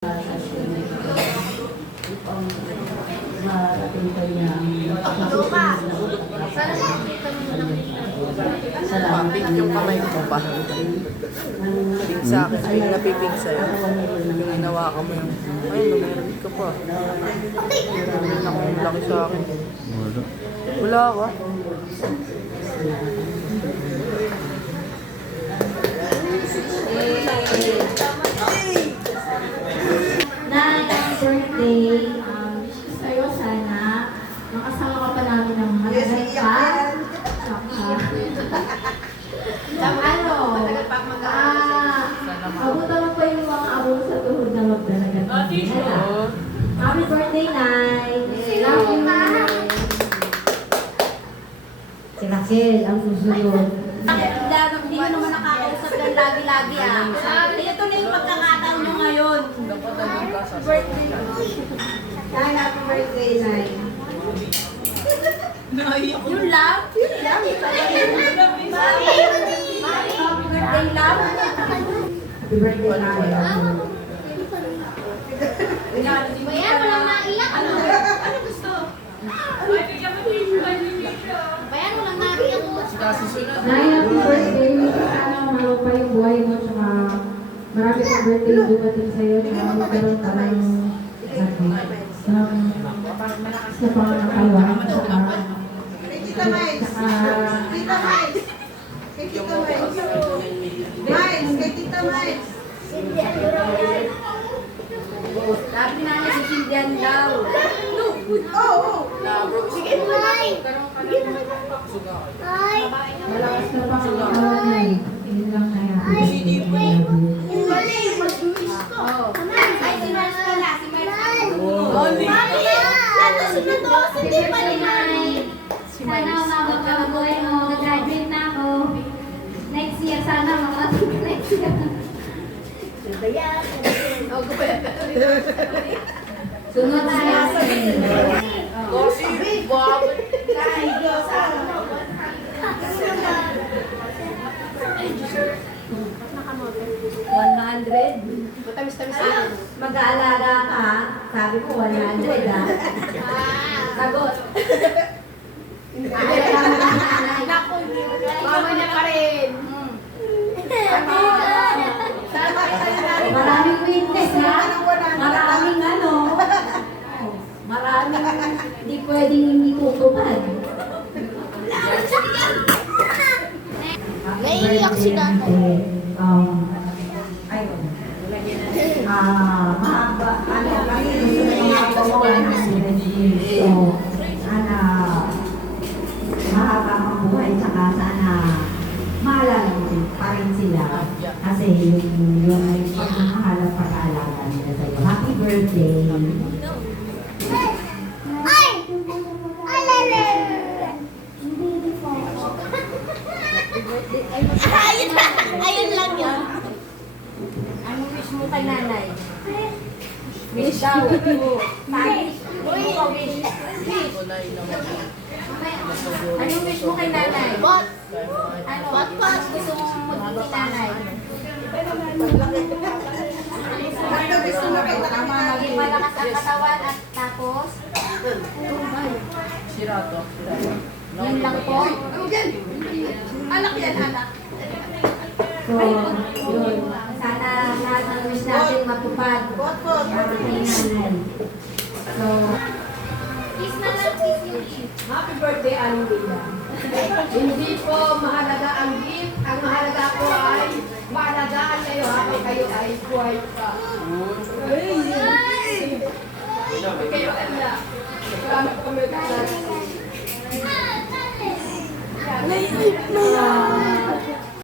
marating ko niya ang masusunod na salamat. Pink yung kamay ko pa. Pink sa akin. Pink na pipink sa'yo. Yung hinawakan mo yung... Ay, lumerit ka pa. Laki sa akin. Wala ka. Nay, happy birthday. Wish ko sa'yo sana makasama ka pa namin ng matagal pa. Abutan mo pa yung mga abon sa tuhod na magdalagan. Happy birthday, Nay. Love you. Si Rachel, ang susunod. Hindi mo naman nakakausap yan lagi-lagi Ito na yung pagkakataon nyo ngayon. Birthday. Nay, happy birthday, Nay. Yung love? Yung love? Happy birthday, love? Happy birthday, Nay. Bayan, walang naiyak. Ano gusto? Bayan, walang naiyak. Nay, happy birthday. Sana mahalo pa yung buhay mo. Tsaka marami pang birthday dumating sa'yo. Tsaka magkaroon ka ng sa pangangkalwa. Tsaka Tita Mais! Tita Mais! Kay Tita Mais! Mais! Kay Tita Mais! Sabi na niya si Cindian daw. Oo! Sige, Nay. malakas na pangangkalwa, Nay. Yun lang, Nay. Happy birthday. Ay, si Mars pala. Si Mars. Hindi pa rin, Nay. Sana umabot ka ng buhay mo. Nag-graduate na ako. Next year, sana makatulog next year. Sunod na yan. Gossip, Bob. Ay, Diyos. Matamis-tamis na. Mag-aalaga ka, sabi ko 100 Sagot. Naku, mama niya pa rin. Maraming witness, ha? Maraming ano. Maraming hindi pwedeng hindi tutupad. Naiiyak si nanay. Ayun. Mahaba, ano, kasi gusto mo mga so, sana, mahaba ang buhay, tsaka sana, maalala mo pa rin sila. Kasi yung pagmamahal at pag-aalaga nila sa'yo. Happy birthday! Ayun lang yun. Ano wish mo kay nanay? Wish daw. Wish. Wish. Anong wish mo kay nanay? What? Ano? What gusto mo maging kay nanay? Gusto mo kay Maging malakas ang katawan at tapos? Sirato. Yun lang po. Anak yan, anak. So, yun. Sana lahat ng wish natin matupad. Para kay nanay. So, Kiss na lang, kiss yung gift. Happy birthday, Aling Bida. Hindi po mahalaga ang gift. Ang mahalaga po ay maalagaan kayo habang kayo ay buhay pa. Kayo kanya. Salamat po, Merry Christmas.